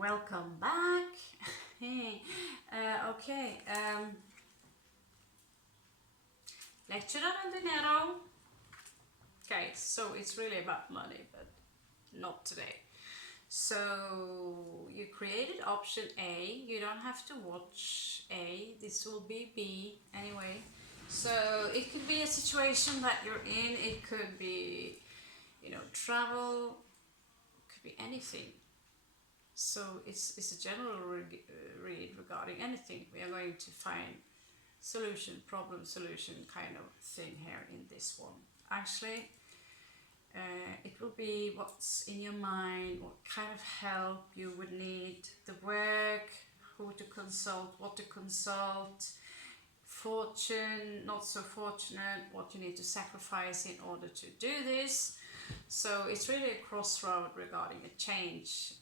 Welcome back. Okay. Lectura del dinero. Okay, so it's really about money, but not today. So you created option A. You don't have to watch A. This will be B anyway. So it could be a situation that you're in. It could be, travel. It could be anything. So it's a general read regarding anything. We are going to find problem solution kind of thing here in this one. Actually, it will be what's in your mind, what kind of help you would need, the work, who to consult, what to consult, fortune, not so fortunate, what you need to sacrifice in order to do this. So it's really a crossroad regarding a change.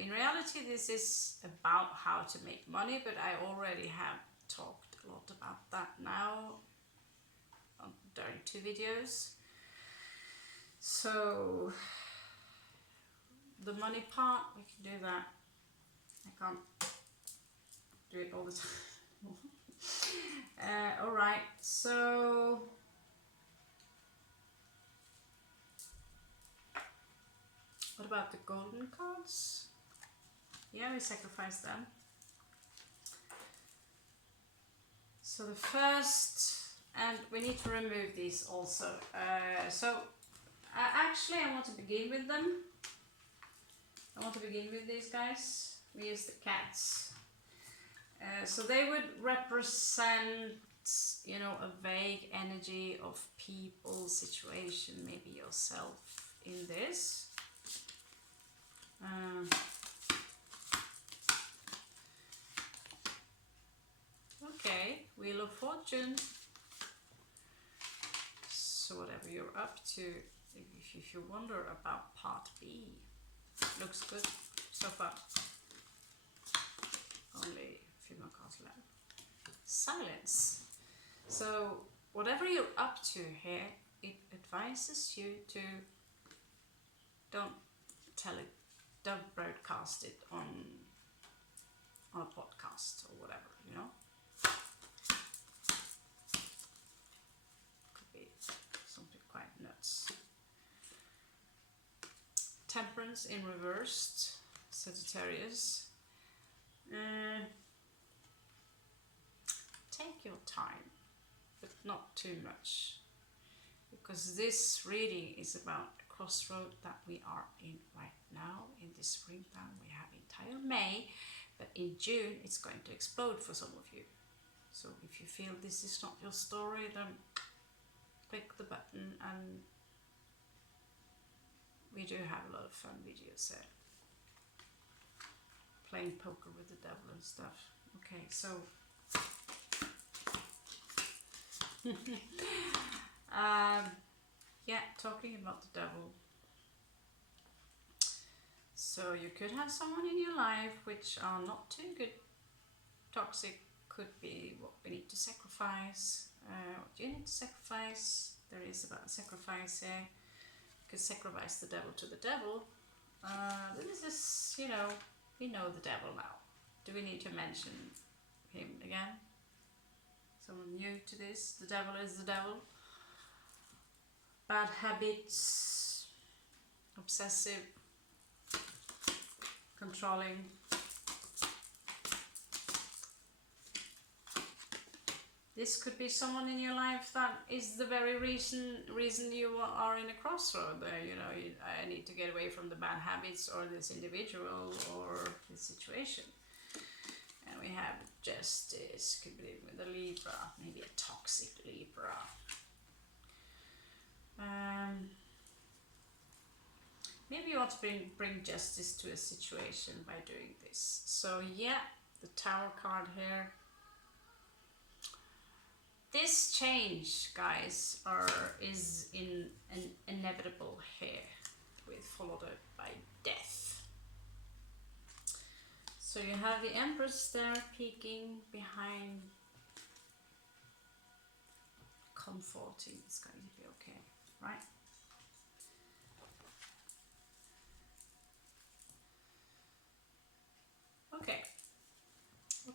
In reality, this is about how to make money, but I already have talked a lot about that now during 2 videos. So the money part, we can do that. I can't do it all the time. Alright, so what about the golden cards? Yeah, we sacrifice them. So the first, and we need to remove these also. Actually, I want to begin with them. I want to begin with these guys. We use the cats. So they would represent, a vague energy of people, situation, maybe yourself in this. Okay, Wheel of Fortune. So whatever you're up to, if you wonder about part B, looks good so far. Only a few more cards left. Silence. So whatever you're up to here, it advises you to don't broadcast it on a podcast or whatever, Could be something quite nuts. Temperance in reversed, Sagittarius. Take your time, but not too much, because this reading is about the crossroad that we are in right now. In this springtime, we have entire May, but in June it's going to explode for some of you. So if you feel this is not your story, then click the button, and we do have a lot of fun videos there. Playing poker with the devil and stuff. Okay, so yeah, talking about the devil. So you could have someone in your life which are not too good. Toxic could be what we need to sacrifice. What you need to sacrifice. There is about sacrifice here. You could sacrifice the devil to the devil. This is, we know the devil now. Do we need to mention him again? Someone new to this? The devil is the devil. Bad habits, obsessive, controlling. This could be someone in your life that is the very reason you are in a crossroad there. I need to get away from the bad habits or this individual or this situation. And we have justice, could be with a Libra, maybe a toxic Libra. Maybe you want to bring justice to a situation by doing this. So yeah, the Tower card here. This change, guys, is inevitable here, followed by death. So you have the Empress there peeking behind, comforting. It's going to be okay, right?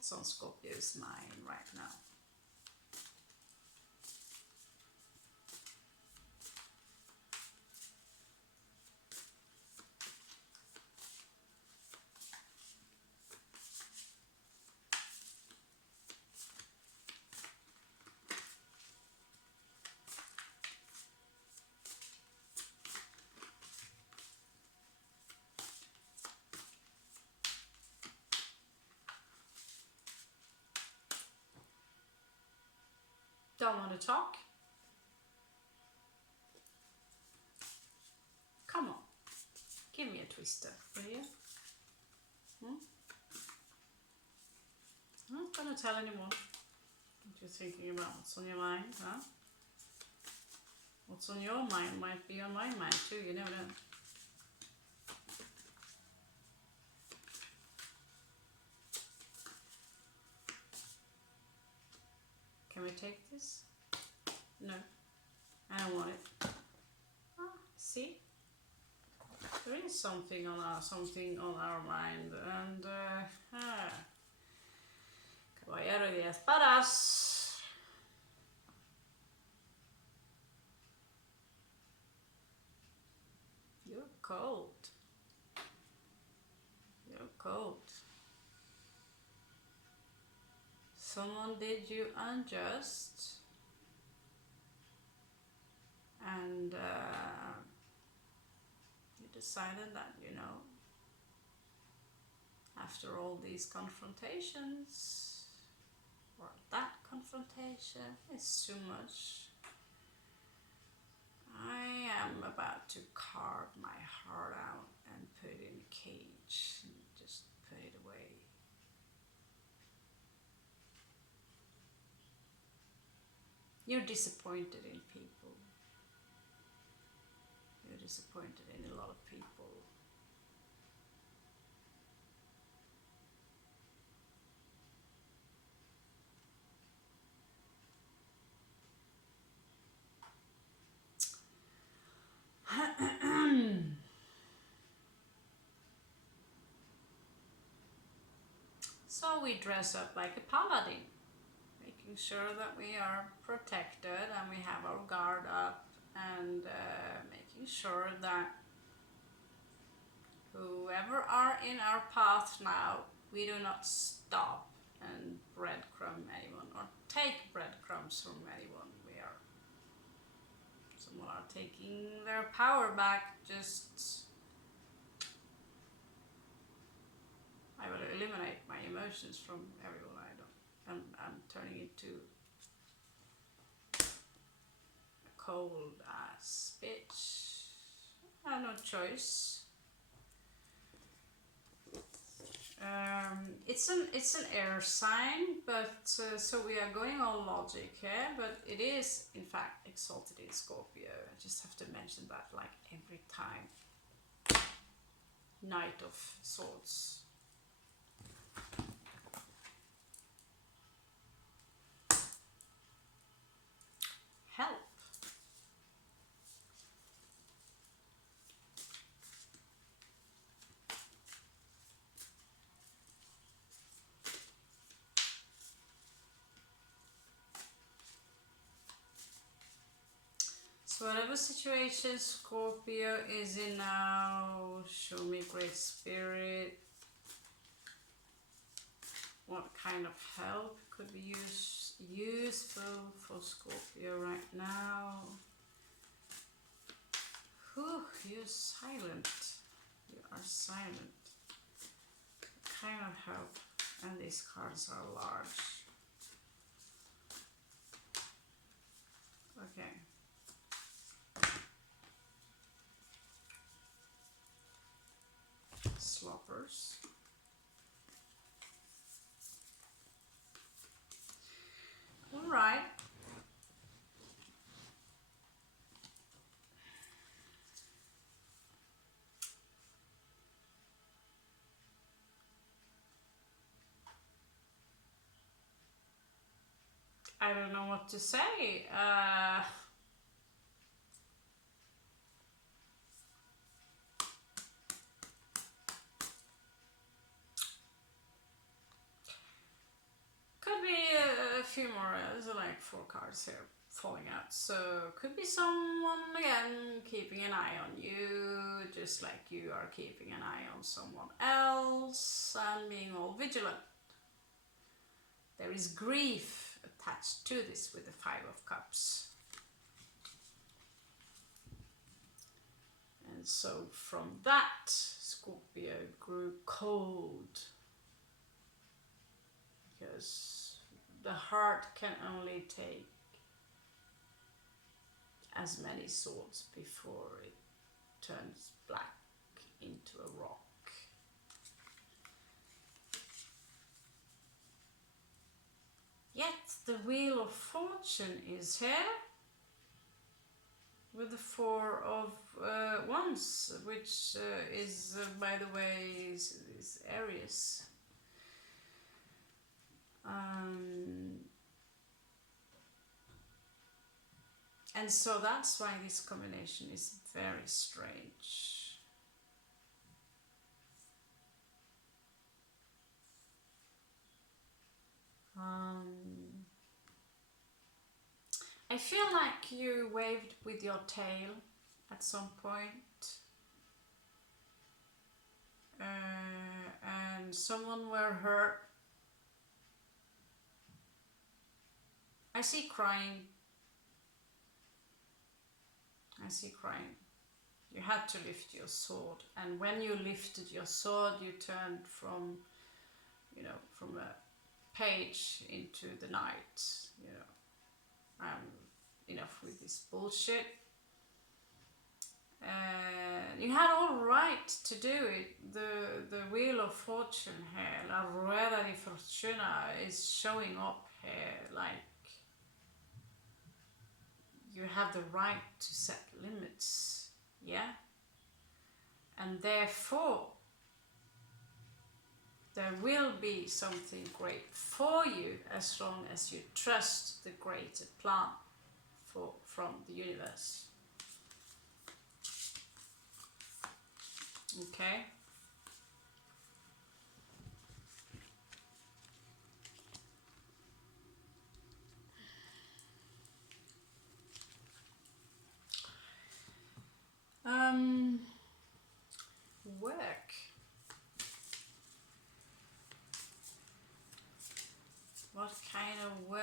what's on Scorpio's mind right now. Don't want to talk? Come on, give me a twister, will you? I'm not gonna tell anyone. You're thinking about what's on your mind, huh? What's on your mind might be on my mind too, you never know. Can we take this? No, I don't want it. Ah, see? There is something on our mind, and Caballero de Espadas. You're cold. You're cold. Someone did you unjust, and you decided that, you know, after all these confrontations, or that confrontation, it's too much. I am about to carve my heart out and put it in a cage and just put it away. You're disappointed in people. You're disappointed in a lot of people. So we dress up like a paladin, making sure that we are protected and we have our guard up, and making sure that whoever are in our path now, we do not stop and breadcrumb anyone or take breadcrumbs from anyone. Someone are taking their power back. Just I will eliminate my emotions from everyone. I'm turning into a cold ass bitch. I have no choice. It's an air sign, but so we are going on logic here, but it is in fact exalted in Scorpio. I just have to mention that like every time. Knight of Swords. Help. So whatever situation Scorpio is in now, show me, Great Spirit. What kind of help could be useful for Scorpio right now? Whew, you're silent. You are silent. What kind of help? And these cards are large. Okay. Sloppers. All right. I don't know what to say. 4 cards here falling out. So could be someone again keeping an eye on you, just like you are keeping an eye on someone else, and being all vigilant. There is grief attached to this with the 5 of Cups. And so from that, Scorpio grew cold. Because the heart can only take as many swords before it turns black into a rock. Yet the Wheel of Fortune is here with the 4 of Wands, which is, by the way, is Aries. And so that's why this combination is very strange. I feel like you waved with your tail at some point. And someone were hurt. I see crying. I see crying. You had to lift your sword, and when you lifted your sword, you turned from, you know, from a page into the night. You know, enough with this bullshit. You had all right to do it. The Wheel of Fortune here, La Rueda di Fortuna, is showing up here like you have the right to set limits, yeah? And therefore, there will be something great for you as long as you trust the greater plan from the universe. Okay? Work. What kind of work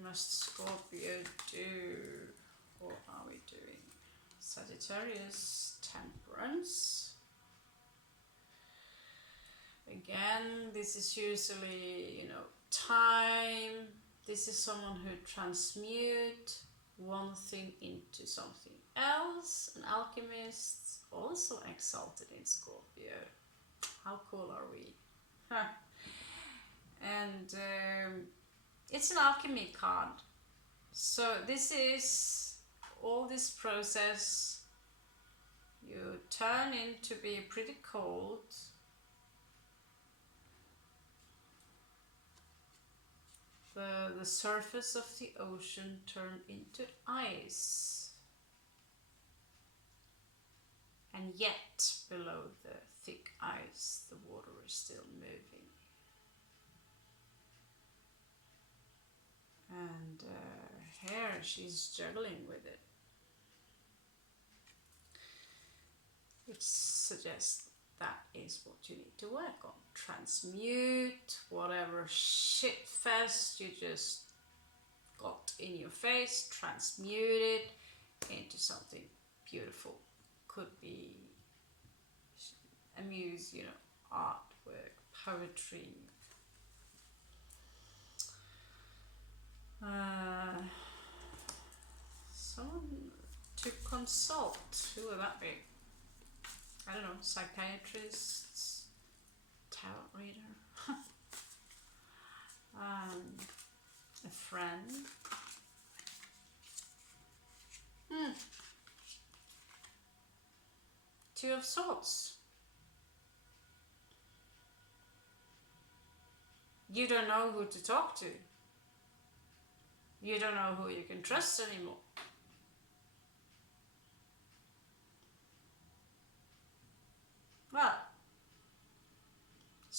must Scorpio do? What are we doing? Sagittarius, Temperance. Again, this is usually, you know, time. This is someone who transmutes one thing into something else. An alchemist, also exalted in Scorpio. How cool are we? Huh. And it's an alchemy card. So this is all this process. You turn into be pretty cold. The surface of the ocean turned into ice. And yet, below the thick ice, the water is still moving. And here she's juggling with it. Which suggests that is what you need to work on. Transmute whatever shitfest you just got in your face, transmute it into something beautiful. Could be amuse, you know, artwork, poetry. Someone to consult. Who would that be? I don't know, psychiatrists, tarot reader, a friend. Two of Swords. You don't know who to talk to. You don't know who you can trust anymore. Well,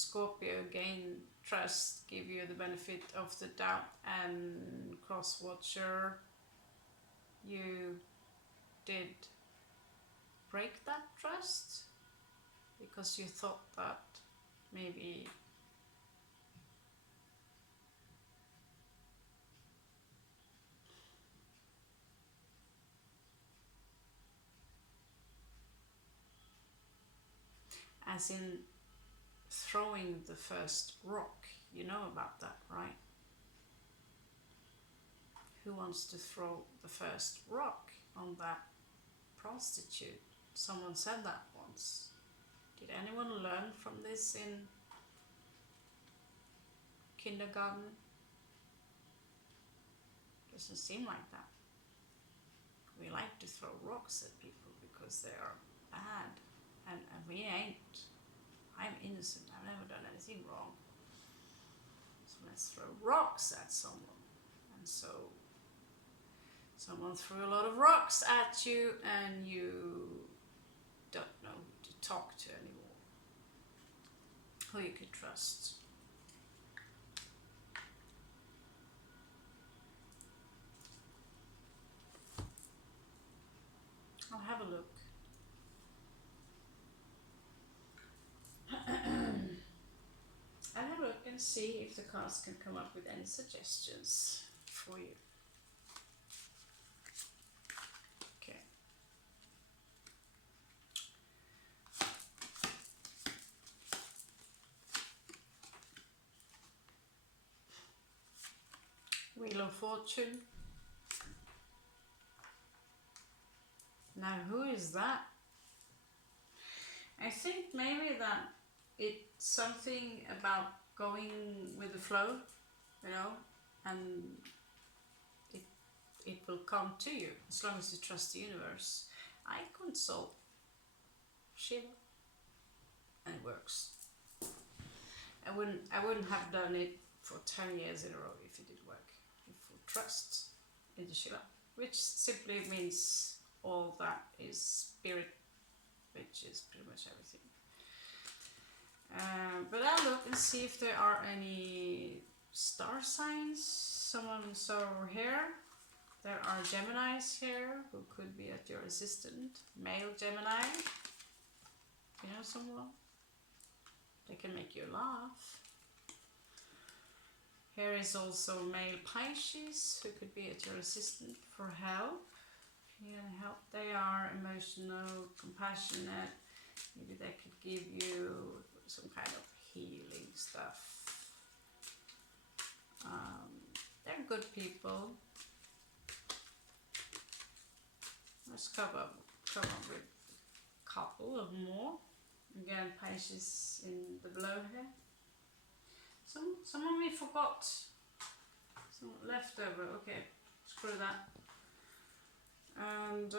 Scorpio, gain trust, give you the benefit of the doubt, and cross watcher, you did break that trust because you thought that maybe as in throwing the first rock. You know about that, right? Who wants to throw the first rock on that prostitute? Someone said that once. Did anyone learn from this in kindergarten? Doesn't seem like that. We like to throw rocks at people because they are bad, and we ain't. I'm innocent, I've never done anything wrong. So let's throw rocks at someone. And so someone threw a lot of rocks at you and you don't know who to talk to anymore, who you could trust. I'll have a look. I'll have a look and see if the cards can come up with any suggestions for you. Okay. Wheel of Fortune. Now, who is that? I think maybe that it's something about going with the flow, you know, and it will come to you as long as you trust the universe. I consult Shiva and it works. I wouldn't have done it for 10 years in a row if it did work. If you trust in the Shiva, which simply means all that is spirit, which is pretty much everything. But I'll look and see if there are any star signs. Someone saw here. There are Geminis here who could be at your assistant. Male Gemini. You know someone? They can make you laugh. Here is also male Pisces who could be at your assistant for help. Help. They are emotional, compassionate. Maybe they could give you some kind of healing stuff. They're good people. Let's come up with a couple of more. Again, Pisces in the below here. Someone we forgot. Some leftover. Okay, screw that. And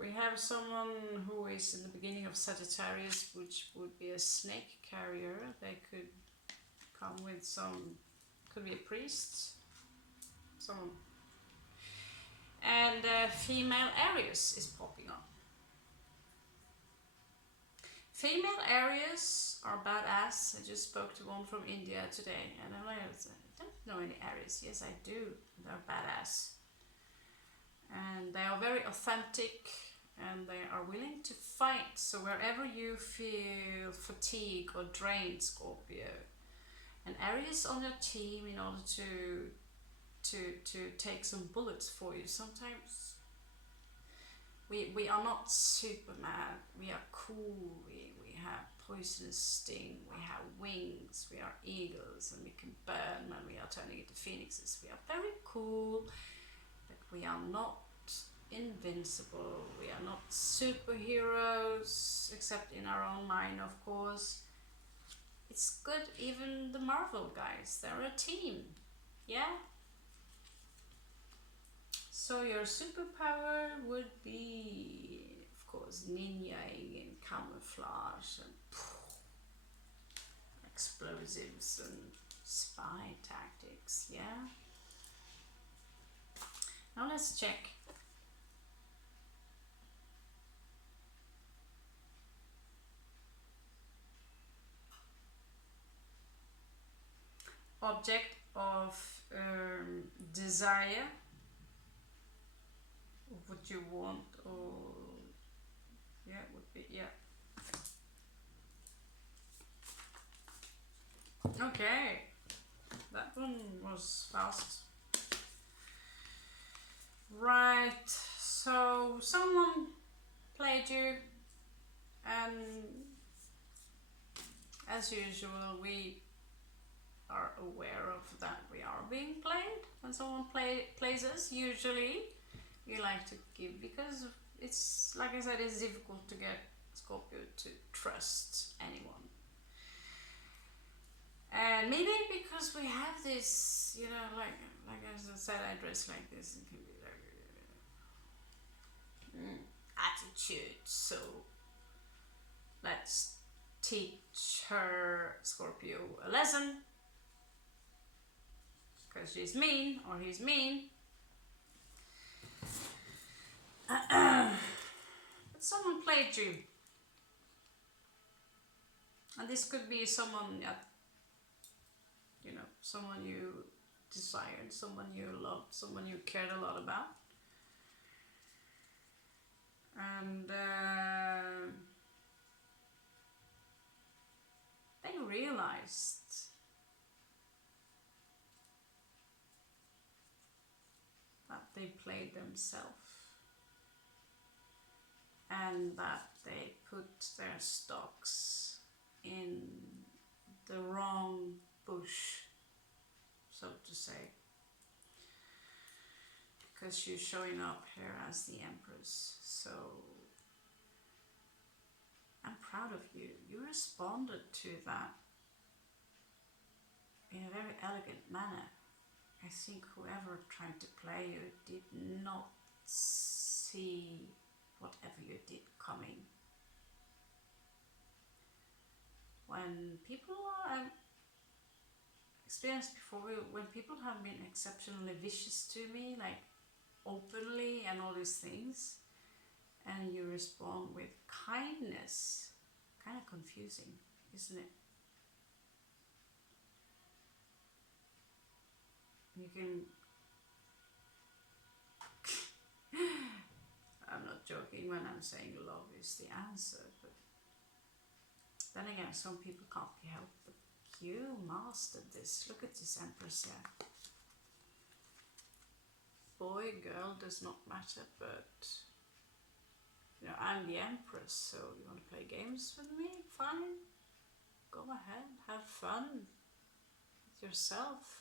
we have someone who is in the beginning of Sagittarius, which would be a snake carrier. They could come with some, could be a priest, someone. And female Aries is popping up. Female Aries are badass. I just spoke to one from India today, and I'm like, I don't know any Aries. Yes, I do. They're badass. And they are very authentic and they are willing to fight. So wherever you feel fatigue or drained, Scorpio, and Aries on your team in order to take some bullets for you. Sometimes we are not Superman, we are cool, we have poisonous sting, we have wings, we are eagles, and we can burn when we are turning into phoenixes. We are very cool. We are not invincible, we are not superheroes, except in our own mind, of course. It's good, even the Marvel guys, they're a team, yeah? So your superpower would be, of course, ninjaing and camouflage and explosives and spy tactics, yeah? Now let's check. object of desire, what you want, or yeah, would be, yeah. Okay, that one was fast. Right, so someone played you, and as usual we are aware of that we are being played. When someone plays us, usually you like to give, because it's, like I said, it's difficult to get Scorpio to trust anyone. And maybe because we have this, you know, like as I said, I dress like this, it can be like attitude. So let's teach her, Scorpio, a lesson, because she's mean or he's mean. But someone played you, and this could be someone that, you know, someone you desired, someone you loved, someone you cared a lot about, and they realized that they played themselves, and that they put their stocks in the wrong bush, so to say, because you're showing up here as the Empress. So I'm proud of you. You responded to that in a very elegant manner. I think whoever tried to play you did not see whatever you did coming. When people are experienced before, when people have been exceptionally vicious to me, like openly and all these things, and you respond with kindness, kind of confusing, isn't it? You can I'm not joking when I'm saying love is the answer, but then again, some people can't be helped. But you mastered this. Look at this Empress here. Boy, girl, does not matter, but you know, I'm the Empress, so you want to play games with me? Fine. Go ahead, have fun with yourself.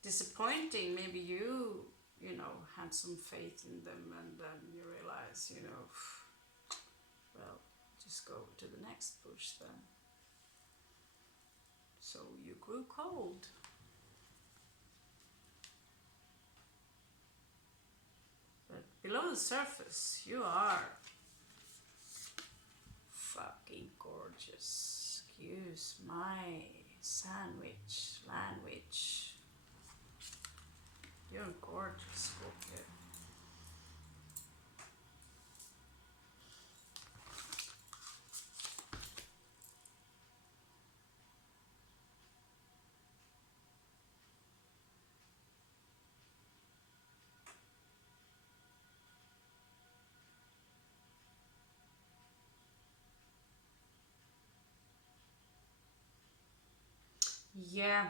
Disappointing, maybe you know, had some faith in them, and then you realize, you know, well, just go to the next bush then. So you grew cold. But below the surface, you are fucking gorgeous. Excuse my sandwich language. You're gorgeous, Scorpio. Yeah.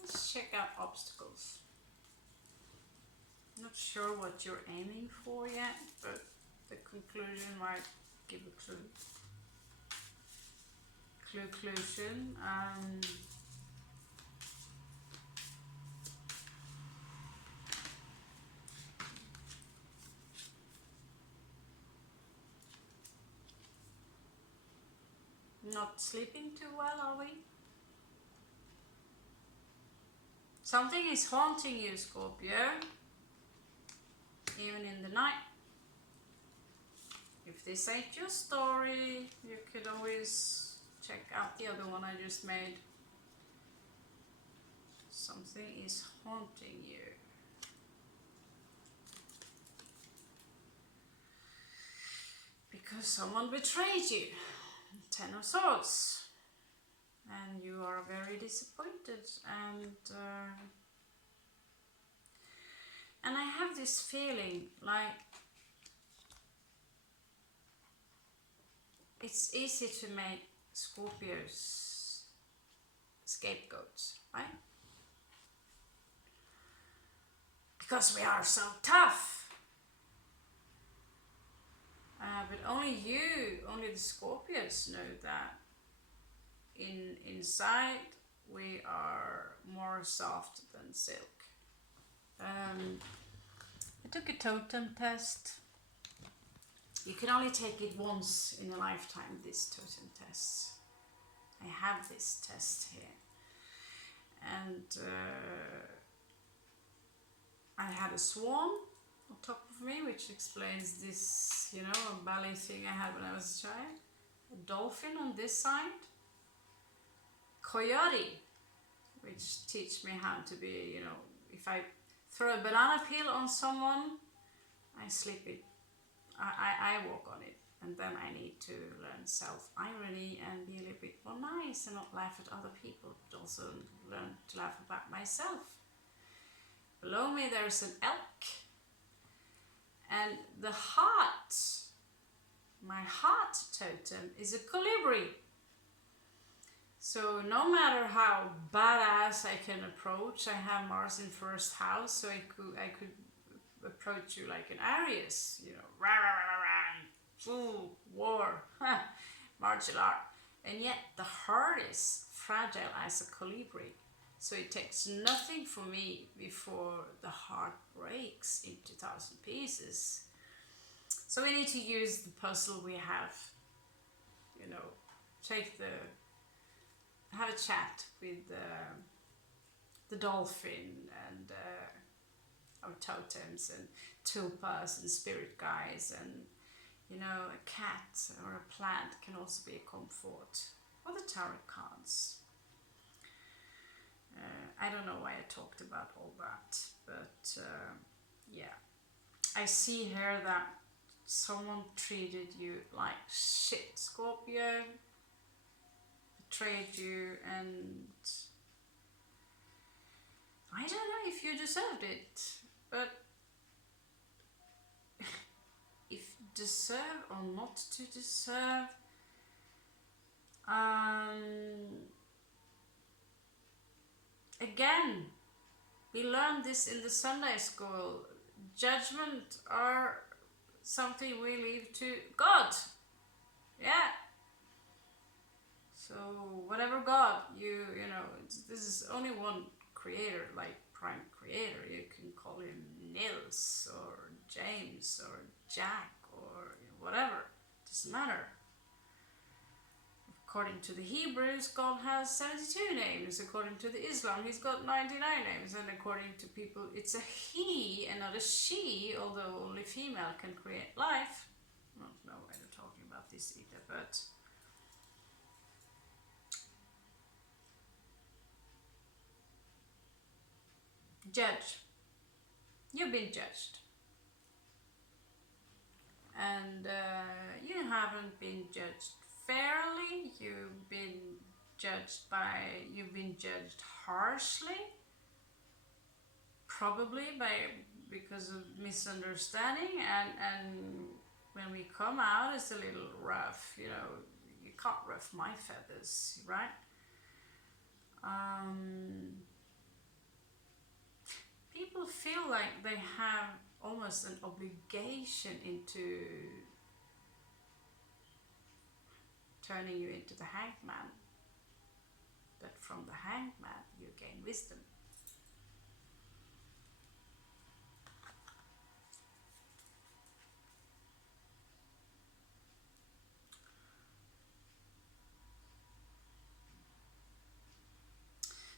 Let's check out obstacles. Not sure what you're aiming for yet, but the conclusion might give a clue. Conclusion. Not sleeping too well, are we? Something is haunting you, Scorpio, even in the night. If this ain't your story, you could always check out the other one I just made. Something is haunting you. because someone betrayed you. 10 of Swords. And you are very disappointed. And I have this feeling like it's easy to make Scorpios scapegoats, right? Because we are so tough. But only the Scorpios know that inside we are more soft than silk. I took a totem test. You can only take it once in a lifetime, this totem test. I have this test here. And I had a swan on top of me, which explains this, you know, a ballet thing I had when I was a child. A dolphin on this side. Coyote, which teach me how to be, you know, if I throw a banana peel on someone, I slip it. I walk on it, and then I need to learn self-irony and be a little bit more nice and not laugh at other people, but also learn to laugh about myself. Below me there's an elk, and the heart, my heart totem, is a colibri. So no matter how badass I can approach, I have Mars in first house, so I could approach you like an Aries, you know, rah, rah, rah, rah, full war, martial art. And yet the heart is fragile as a colibri. So it takes nothing for me before the heart breaks into 1,000 pieces. So we need to use the puzzle we have, you know, have a chat with the dolphin and our totems and tulpas and spirit guides, and you know, a cat or a plant can also be a comfort, or the tarot cards. I don't know why I talked about all that, but yeah, I see here that someone treated you like shit, Scorpio, betrayed you, and I don't know if you deserved it, but if deserve or not to deserve, again, we learned this in the Sunday school. Judgment are something we leave to God. Yeah. So whatever God you know, this is only one creator, like prime creator. You can call him Nils or James or Jack or whatever. Doesn't matter. According to the Hebrews, God has 72 names. According to the Islam, he's got 99 names. And according to people, it's a he and not a she, although only female can create life. I don't know why they're talking about this either, but judge. You've been judged. And you haven't been judged fairly. You've been judged harshly, probably because of misunderstanding, and when we come out, it's a little rough, you know. You can't ruff my feathers, right? People feel like they have almost an obligation into turning you into the hanged man, but from the hanged man you gain wisdom.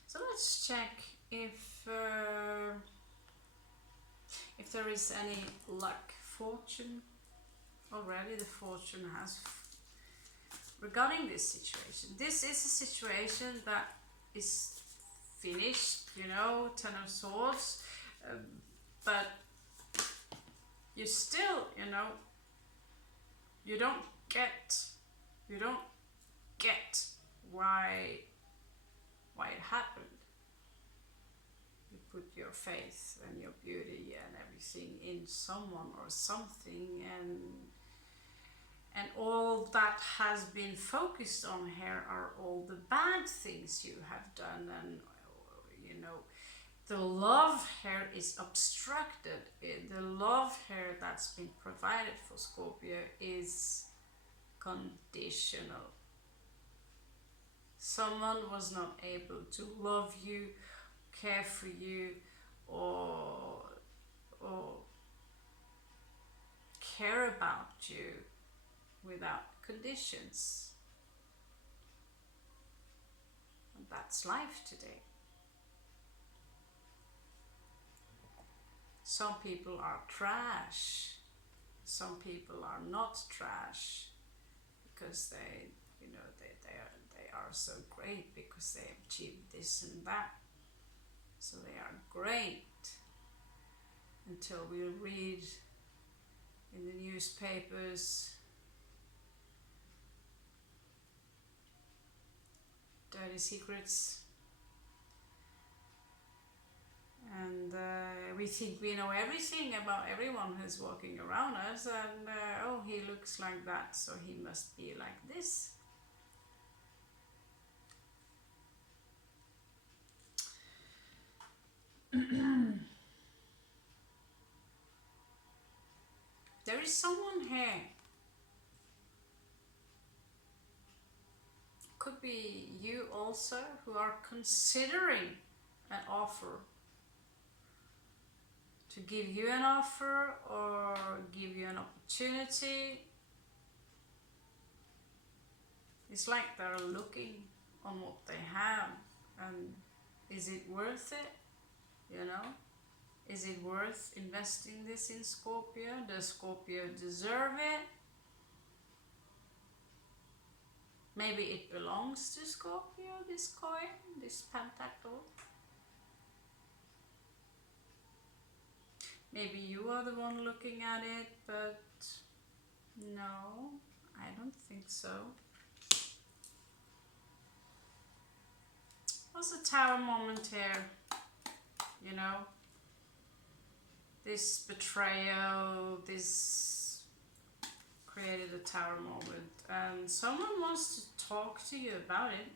So let's check if there is any luck, fortune. Already the fortune has regarding this situation. This is a situation that is finished, you know, 10 of Swords, but you still, you know, you don't get why it happened. You put your faith and your beauty and everything in someone or something, and all that has been focused on here are all the bad things you have done, and you know, the love here is obstructed. The love here that's been provided for Scorpio is conditional. Someone was not able to love you, care for you, or care about you without conditions. And that's life today. Some people are trash. Some people are not trash because they are so great because they achieved this and that. So they are great until we read in the newspapers dirty secrets, and we think we know everything about everyone who's walking around us, and oh, he looks like that, so he must be like this. There is someone here, could be you also, who are considering an offer, to give you an offer or give you an opportunity. It's like they're looking on what they have, and is it worth it? You know, is it worth investing this in Scorpio? Does Scorpio deserve it? Maybe it belongs to Scorpio, this coin, this pentacle. Maybe you are the one looking at it, but no, I don't think so. What's a tower moment here? You know, this betrayal, this created a tower moment, and someone wants to talk to you about it.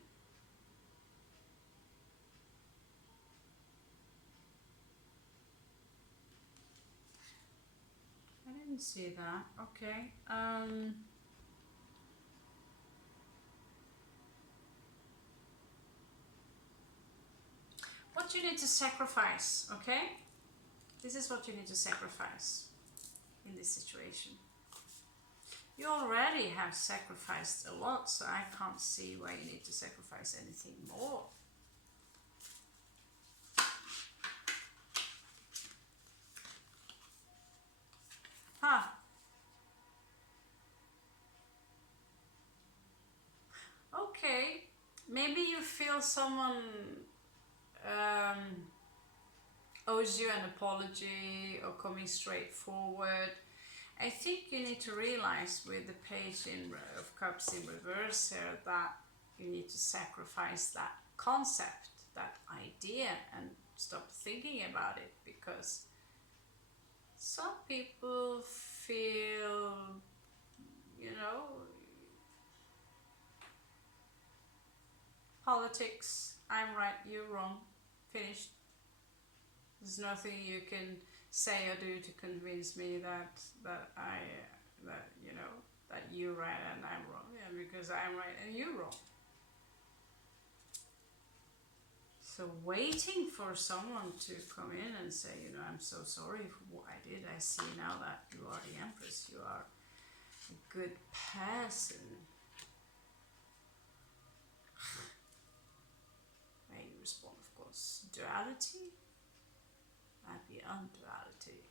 I didn't see that. Okay. What you need to sacrifice, okay? This is what you need to sacrifice in this situation. You already have sacrificed a lot, so I can't see why you need to sacrifice anything more. Huh. Okay. Maybe you feel someone owes you an apology or coming straight forward. I think you need to realize with the Page of Cups in reverse here that you need to sacrifice that concept, that idea, and stop thinking about it, because some people feel, you know, politics, I'm right, you're wrong, finished. There's nothing you can say or do to convince me that you know, that you're right and I'm wrong. Yeah, because I'm right and you're wrong. So waiting for someone to come in and say, you know, I'm so sorry for what I did. I see now that you are the Empress. You are a good person. And you respond, of course, duality and beyond duality.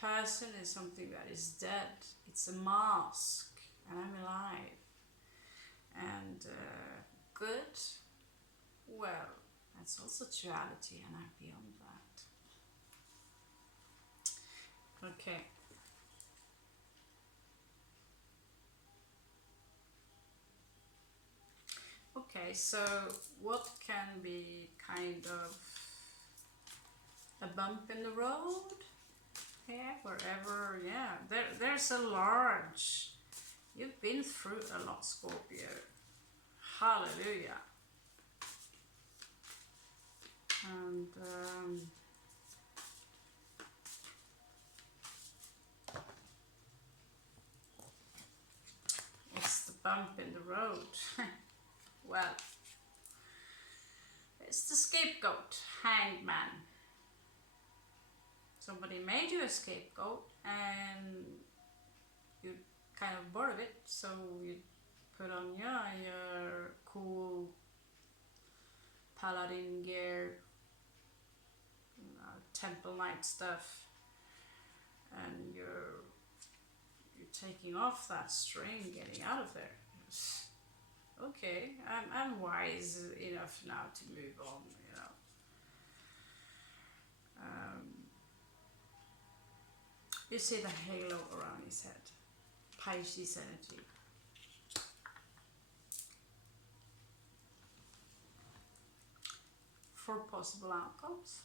Person is something that is dead. It's a mask, and I'm alive. And good, well, that's also duality, and I'm beyond that. Okay. Okay, so what can be kind of a bump in the road? Yeah, wherever, yeah, there's a large, you've been through a lot, Scorpio. Hallelujah. And it's the bump in the road. Well, it's the scapegoat, hanged man. Somebody made you a scapegoat and you kind of bored of it, so you put on your cool paladin gear, temple knight stuff, and you're taking off that string, getting out of there. Okay, I'm wise enough now to move on, you know. You see the halo around his head, Pisces energy. For possible outcomes.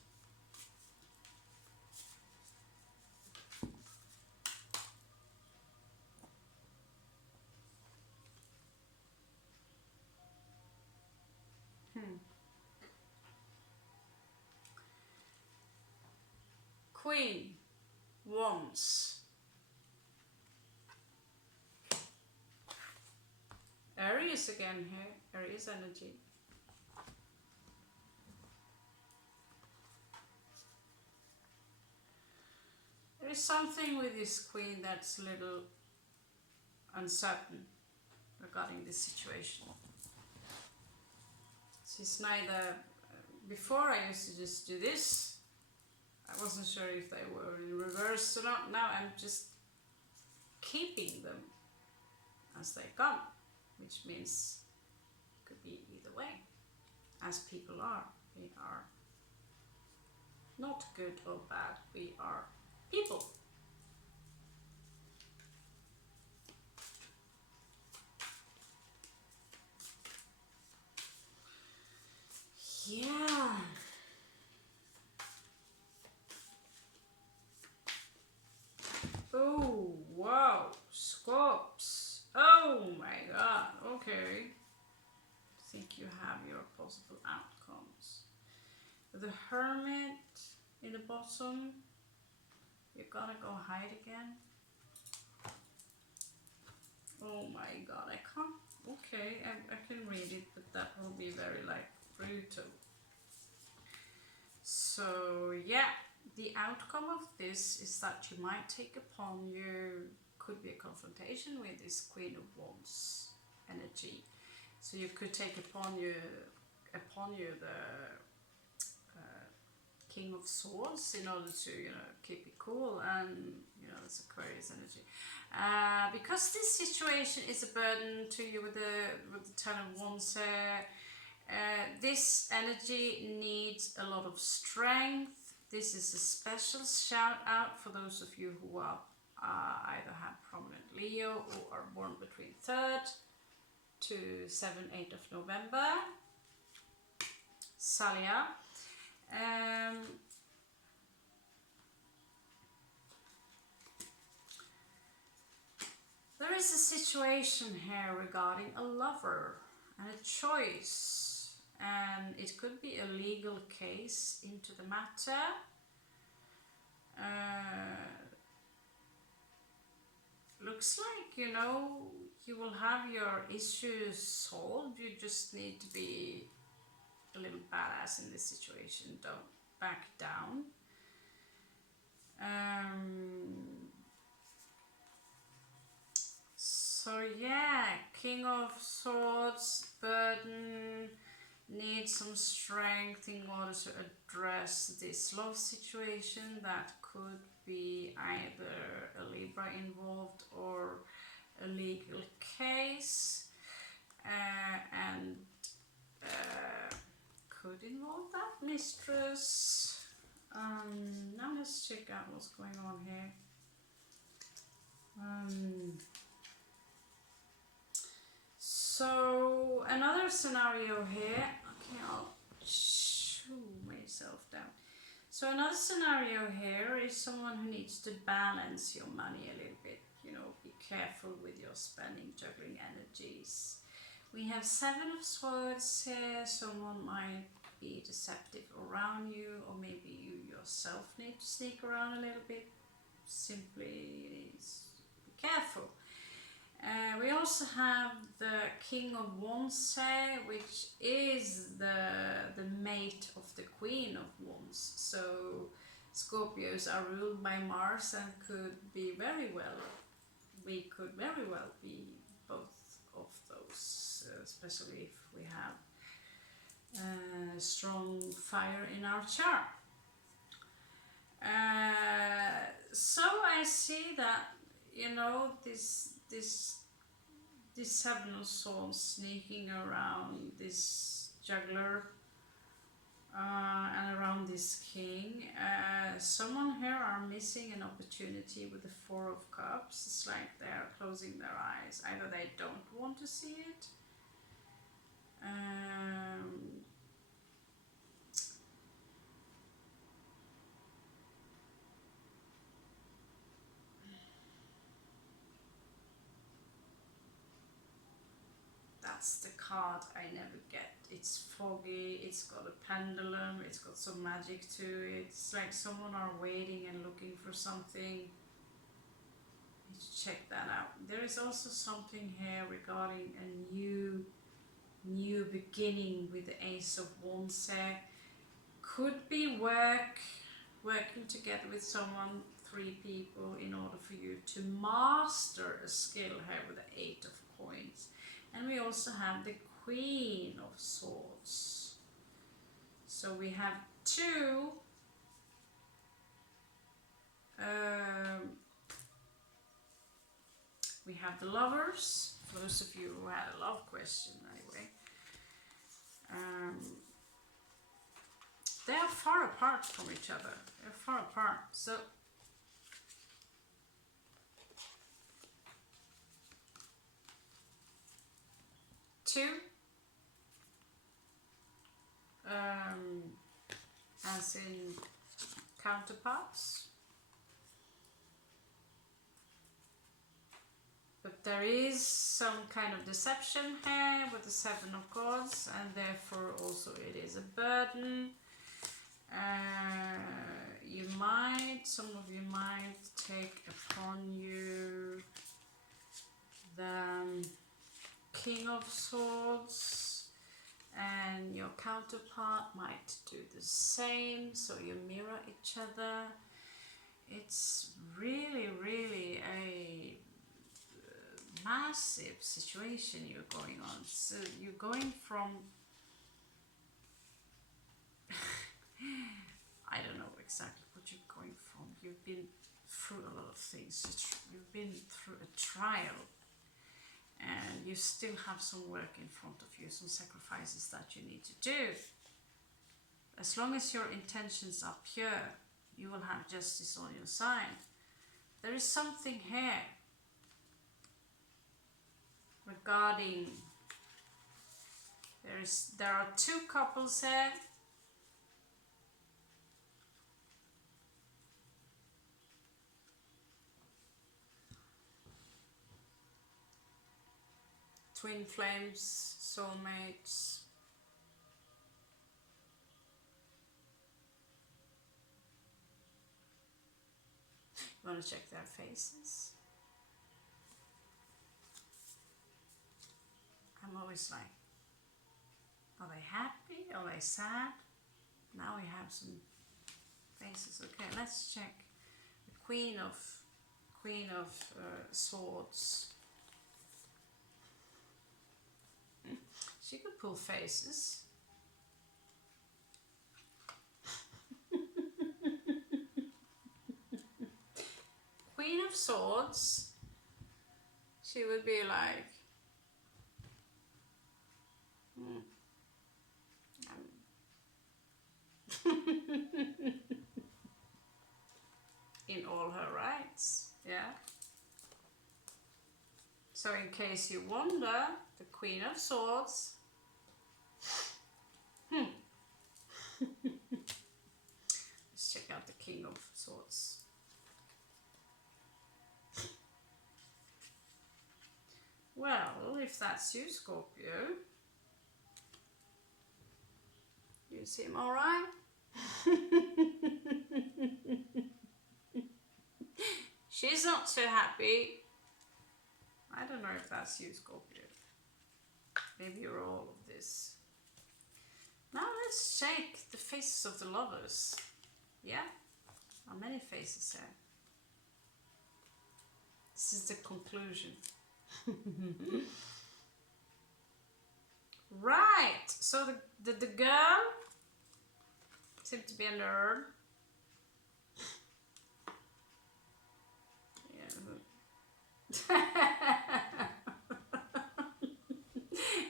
Queen Wands. Aries again here, Aries energy. There is something with this queen that's a little uncertain regarding this situation. She's neither, before I used to just do this, I wasn't sure if they were in reverse or not. Now I'm just keeping them as they come, which means it could be either way. As people are, we are not good or bad, we are people. Yeah. Oh, wow, Scorps. Oh my god, okay. I think you have your possible outcomes. With the Hermit in the bottom, you're gonna go hide again. Oh my god, I can't. Okay, I can read it, but that will be very like brutal. So yeah, the outcome of this is that you might take upon you, could be a confrontation with this Queen of Wands energy. So you could take upon you the King of Swords in order to, you know, keep it cool, and you know, it's Aquarius energy. Because this situation is a burden to you with the Ten of Wands. This energy needs a lot of strength. This is a special shout out for those of you who are either have prominent Leo or are born between 3rd to 7th, 8th of November. Salia. There is a situation here regarding a lover and a choice, and it could be a legal case into the matter. Looks like, you know, you will have your issues solved. You just need to be a little badass in this situation. Don't back down. So yeah, King of Swords, burden, needs some strength in order to address this love situation. That could be either a Libra involved or a legal case, and could involve that mistress. Now let's check out what's going on here. So another scenario here. Okay, I'll chew myself down. So another scenario here is someone who needs to balance your money a little bit. You know, be careful with your spending, juggling energies. We have Seven of Swords here. Someone might be deceptive around you, or maybe you yourself need to sneak around a little bit. Simply be careful. We also have the King of Wands here, which is the mate of the Queen of Wands. So Scorpios are ruled by Mars and could be very well, we could very well be both of those, especially if we have strong fire in our chart. So I see that, you know, this Seven of Swords sneaking around this juggler and around this king. Someone here are missing an opportunity with the Four of Cups. It's like they're closing their eyes. Either they don't want to see it, that's the card I never get. It's foggy, it's got a pendulum, it's got some magic to it. It's like someone are waiting and looking for something. Let's check that out. There is also something here regarding a new beginning with the Ace of Wands here. Could be working together with someone, 3 people, in order for you to master a skill here with the Eight of Coins. And we also have the Queen of Swords. So we have 2 we have the Lovers, for those of you who had a love question anyway. They are far apart from each other. They're far apart. So two, as in counterparts. But there is some kind of deception here with the Seven of Cups, and therefore also it is a burden. Some of you might take upon you the King of Swords, and your counterpart might do the same, so you mirror each other. It's really, really a massive situation you're going on. So you're going from I don't know exactly what you're going from. You've been through a lot of things. You've been through a trial, and you still have some work in front of you, some sacrifices that you need to do. As long as your intentions are pure, you will have justice on your side. There is something here regarding, there are 2 couples here. Twin flames, soulmates. You want to check their faces? I'm always like, are they happy? Are they sad? Now we have some faces. Okay, let's check the Queen of Swords. She could pull faces. Queen of Swords, she would be like, in all her rights, yeah. So in case you wonder, the Queen of Swords. Let's check out the King of Swords. Well, if that's you, Scorpio, you seem alright. She's not too happy. I don't know if that's you, Scorpio. Maybe you're all of this. Now let's check the faces of the lovers. Yeah? How many faces there? This is the conclusion. Right! So the girl seemed to be a nerd.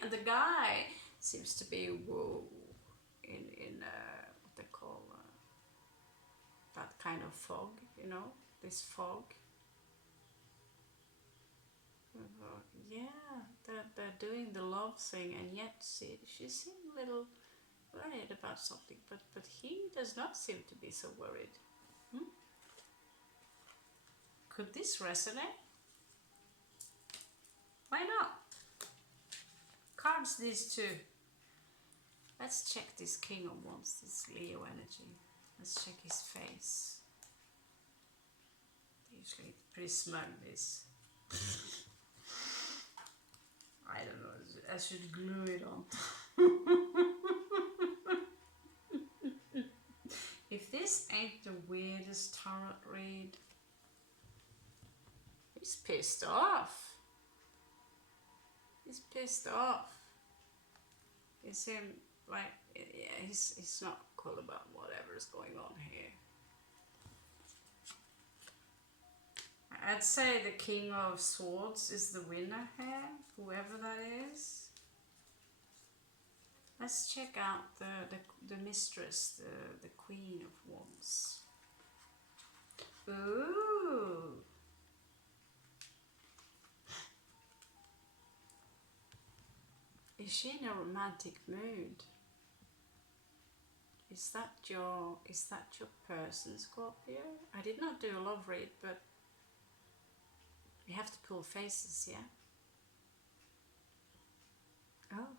And the guy seems to be whoa in what they call that kind of fog, you know, this fog. Yeah, they're doing the love thing, and yet she seemed a little worried about something, but he does not seem to be so worried. Could this resonate? Why not? Cards these two. Let's check this King of Wands, this Leo energy. Let's check his face. Usually it's pretty smug, this. I don't know, I should glue it on. If this ain't the weirdest tarot read, he's pissed off. He's pissed off. He seemed like, yeah, he's not cool about whatever's going on here. I'd say the King of Swords is the winner here, whoever that is. Let's check out the mistress, the Queen of Wands. Ooh. Is she in a romantic mood? Is that your person, Scorpio? I did not do a love read, but we have to pull faces, yeah? Oh.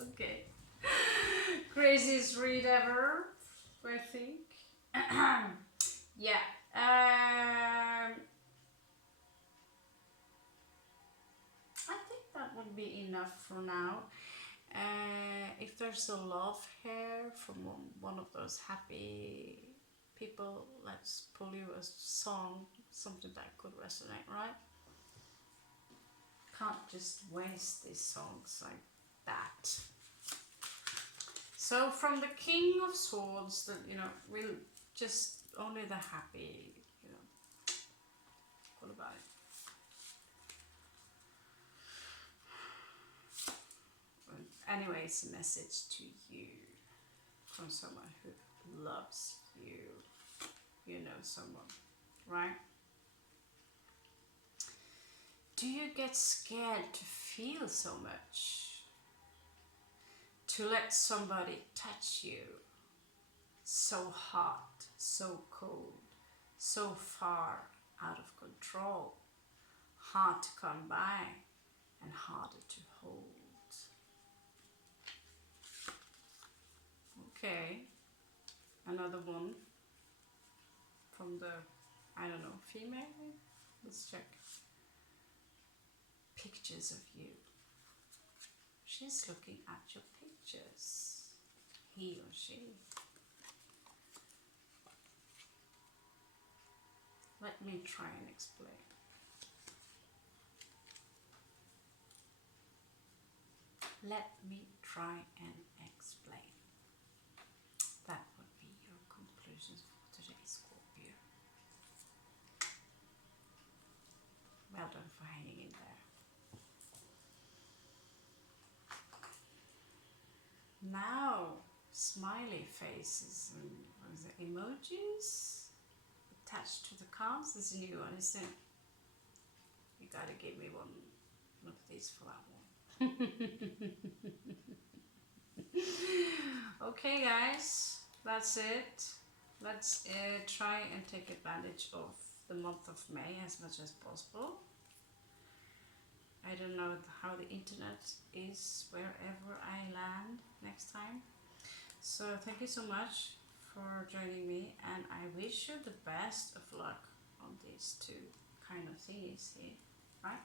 Okay. Craziest read ever, I think. Yeah. I think that would be enough for now. If there's a love here from one of those happy people, let's pull you a song, something that could resonate, right? Can't just waste these songs like that. So from the King of Swords, that, you know, we'll just only the happy, you know. What about it? Anyway, it's a message to you from someone who loves you. You know someone, right? Do you get scared to feel so much? To let somebody touch you? So hot, so cold, so far out of control. Hard to come by and harder to hold. Okay, another one from the, I don't know, female? Let's check. Pictures of you. She's looking at your pictures. He or she. Let me try and explain. Let me try and explain. That would be your conclusions for today, Scorpio. Well done for hanging in there. Now, smiley faces and what is it, emojis attached to the cards. This is a new one, isn't it? You gotta give me one of these for that one. Okay guys, that's it. Let's try and take advantage of the month of May as much as possible. I don't know how the internet is wherever I land next time. So thank you so much for joining me, and I wish you the best of luck on these two kind of thingies here, right?